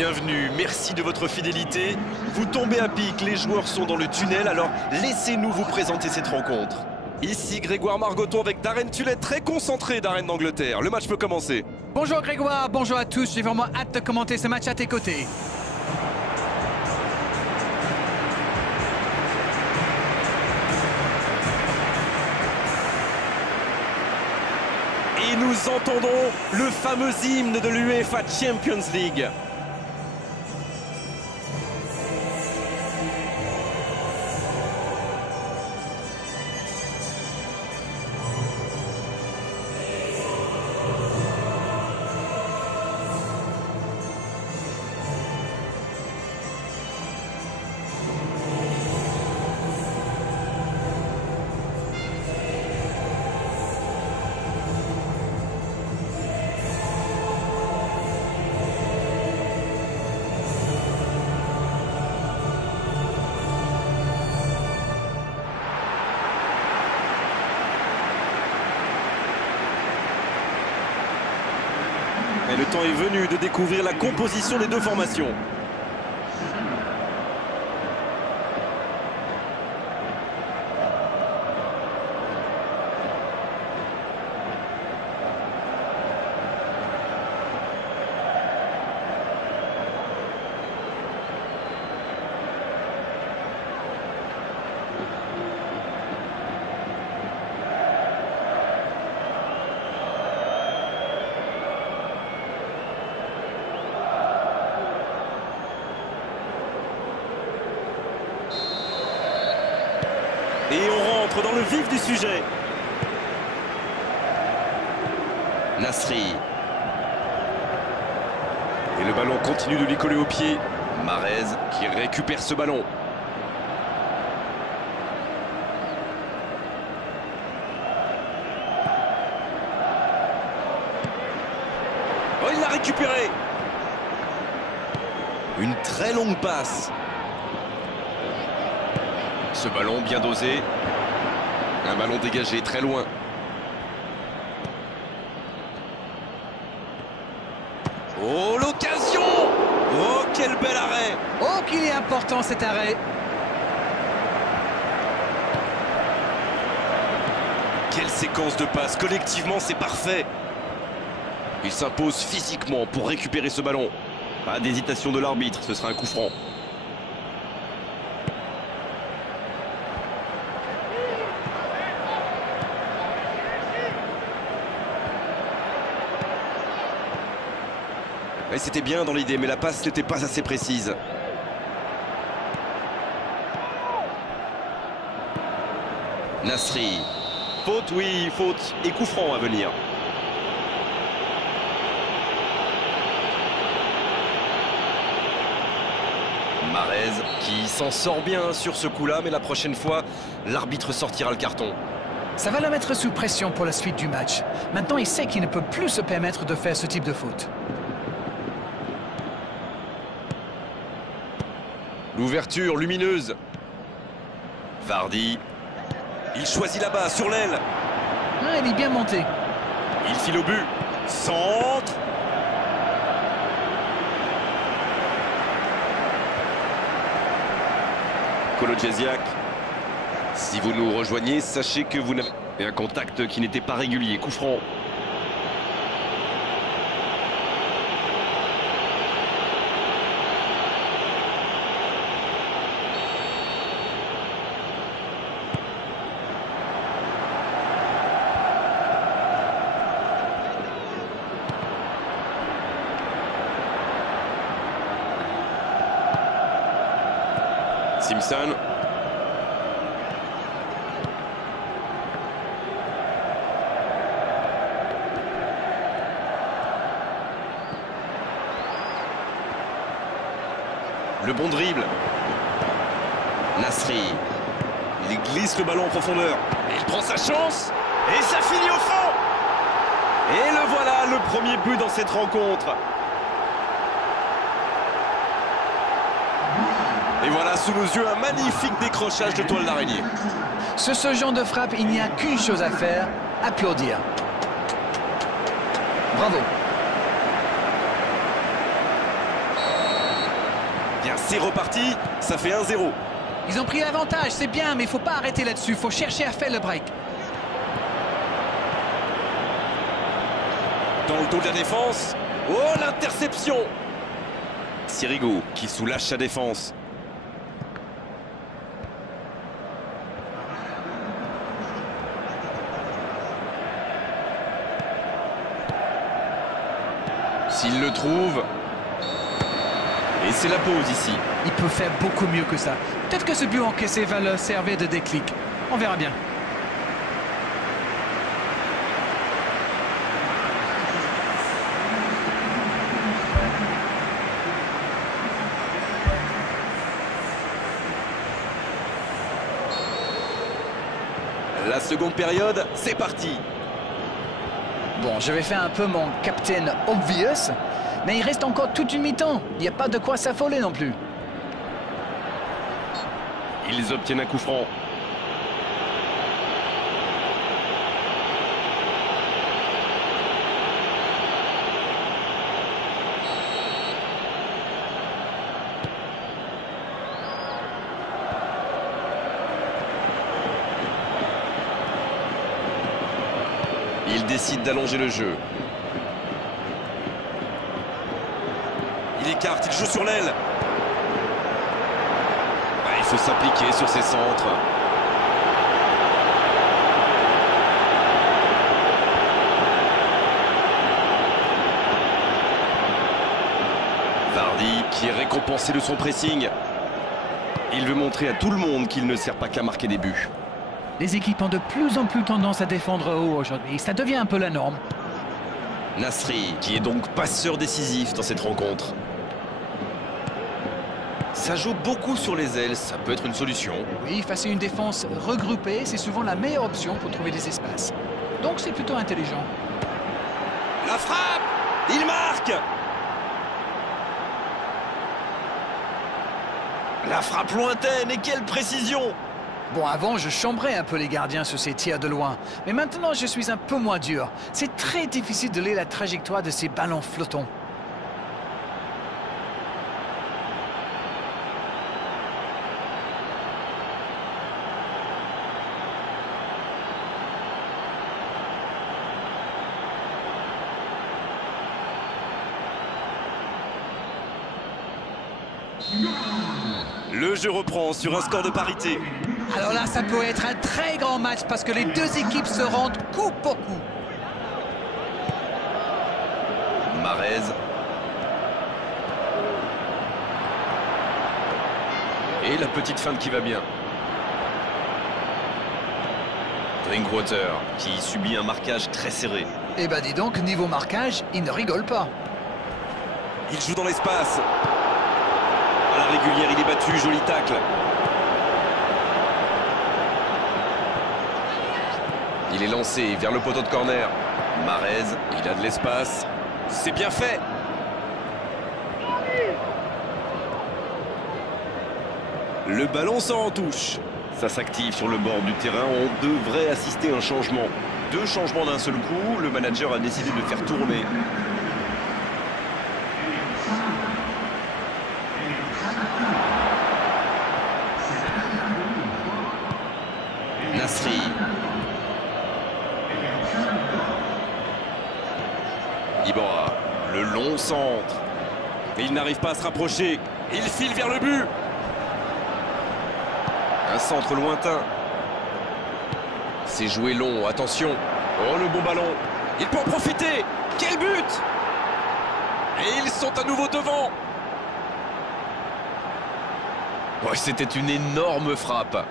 Bienvenue, merci de votre fidélité. Vous tombez à pic, les joueurs sont dans le tunnel, alors laissez-nous vous présenter cette rencontre. Ici Grégoire Margoton avec Darren Tullet, très concentré Darren d'Angleterre. Le match peut commencer. Bonjour Grégoire, bonjour à tous, j'ai vraiment hâte de commenter ce match à tes côtés. Et nous entendons le fameux hymne de l'UEFA Champions League. Et le temps est venu de découvrir la composition des deux formations. Et on rentre dans le vif du sujet. Nasri. Et le ballon continue de lui coller au pied. Mahrez qui récupère ce ballon. Oh, il l'a récupéré. Une très longue passe. Ce ballon bien dosé. Un ballon dégagé très loin. Oh, l'occasion! Oh, quel bel arrêt! Oh, qu'il est important cet arrêt! Quelle séquence de passes! Collectivement, c'est parfait. Il s'impose physiquement pour récupérer ce ballon. Pas d'hésitation de l'arbitre, ce sera un coup franc. Et c'était bien dans l'idée, mais la passe n'était pas assez précise. Nasri. Faute, oui, faute. Et coup franc à venir. Mahrez qui s'en sort bien sur ce coup-là, mais la prochaine fois, l'arbitre sortira le carton. Ça va le mettre sous pression pour la suite du match. Maintenant, il sait qu'il ne peut plus se permettre de faire ce type de faute. L'ouverture lumineuse. Vardy. Il choisit là-bas, sur l'aile. Ah, il est bien monté. Il file au but. Centre. Kolo Djesiak. Si vous nous rejoignez, sachez que vous n'avez... Et un contact qui n'était pas régulier. Coup franc. Simpson. Le bon dribble. Nasri. Il glisse le ballon en profondeur. Il prend sa chance. Et ça finit au fond. Et le voilà, le premier but dans cette rencontre. Et voilà sous nos yeux un magnifique décrochage de toile d'araignée. Sur ce genre de frappe, il n'y a qu'une chose à faire, applaudir. Bravo. Bien, c'est reparti, ça fait 1-0. Ils ont pris l'avantage, c'est bien, mais il ne faut pas arrêter là-dessus. Il faut chercher à faire le break. Dans le dos de la défense. Oh, l'interception! Sirigu qui soulage sa défense. S'il le trouve. Et c'est la pause ici. Il peut faire beaucoup mieux que ça. Peut-être que ce but encaissé va leur servir de déclic. On verra bien. La seconde période, c'est parti. Bon, je vais faire un peu mon Captain Obvious, mais il reste encore toute une mi-temps. Il n'y a pas de quoi s'affoler non plus. Ils obtiennent un coup franc. Il décide d'allonger le jeu. Il écarte, il joue sur l'aile. Ah, il faut s'appliquer sur ses centres. Vardy qui est récompensé de son pressing. Il veut montrer à tout le monde qu'il ne sert pas qu'à marquer des buts. Les équipes ont de plus en plus tendance à défendre haut aujourd'hui. Ça devient un peu la norme. Nasri, qui est donc passeur décisif dans cette rencontre. Ça joue beaucoup sur les ailes, ça peut être une solution. Oui, face à une défense regroupée, c'est souvent la meilleure option pour trouver des espaces. Donc c'est plutôt intelligent. La frappe! Il marque! La frappe lointaine, et quelle précision! Bon, avant, je chambrais un peu les gardiens sur ces tirs de loin. Mais maintenant, je suis un peu moins dur. C'est très difficile de lire la trajectoire de ces ballons flottants. Le jeu reprend sur un score de parité. Alors là, ça peut être un très grand match parce que les deux équipes se rendent coup pour coup. Mahrez. Et la petite feinte qui va bien. Drinkwater qui subit un marquage très serré. Eh ben dis donc, niveau marquage, il ne rigole pas. Il joue dans l'espace. À la régulière, il est battu, joli tacle. Il est lancé vers le poteau de corner. Mahrez, il a de l'espace. C'est bien fait. Le ballon sort en touche. Ça s'active sur le bord du terrain. On devrait assister à un changement. Deux changements d'un seul coup. Le manager a décidé de faire tourner. Nasri. Iborra, le long centre. Et il n'arrive pas à se rapprocher. Il file vers le but. Un centre lointain. C'est joué long, attention. Oh, le bon ballon. Il peut en profiter. Quel but! Et ils sont à nouveau devant. Oh, c'était une énorme frappe.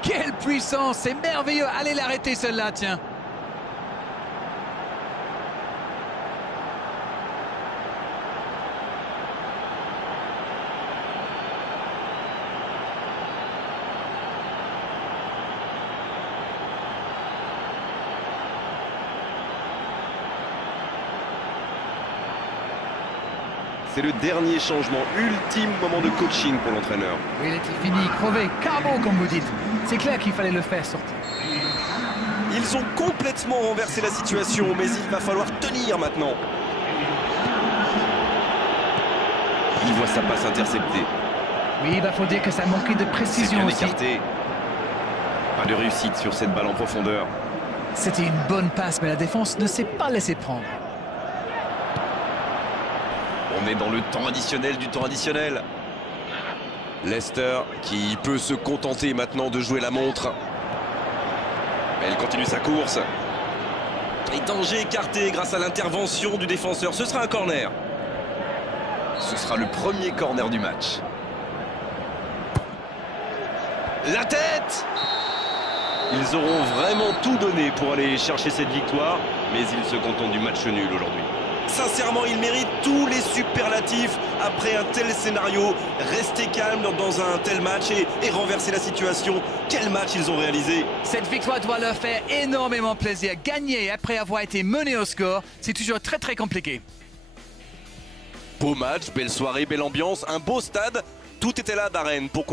Quelle puissance, c'est merveilleux. Allez l'arrêter celle-là, tiens. C'est le dernier changement, ultime moment de coaching pour l'entraîneur. Oui, il était fini, crevé, carbo comme vous dites. C'est clair qu'il fallait le faire sortir. Ils ont complètement renversé la situation, mais il va falloir tenir maintenant. Il voit sa passe interceptée. Oui, il faut dire que ça manquait de C'est précision bien aussi. écarté. Pas de réussite sur cette balle en profondeur. C'était une bonne passe, mais la défense ne s'est pas laissée prendre. On est dans le temps additionnel du temps additionnel. Leicester qui peut se contenter maintenant de jouer la montre. Elle continue sa course. Et danger écarté grâce à l'intervention du défenseur. Ce sera un corner. Ce sera le premier corner du match. La tête! Ils auront vraiment tout donné pour aller chercher cette victoire, mais ils se contentent du match nul aujourd'hui. Sincèrement, ils méritent tous les superlatifs après un tel scénario. Rester calme dans un tel match et renverser la situation. Quel match ils ont réalisé! Cette victoire doit leur faire énormément plaisir. Gagner après avoir été mené au score, c'est toujours très très compliqué. Beau match, belle soirée, belle ambiance, un beau stade. Tout était là, Darren, pour qu'on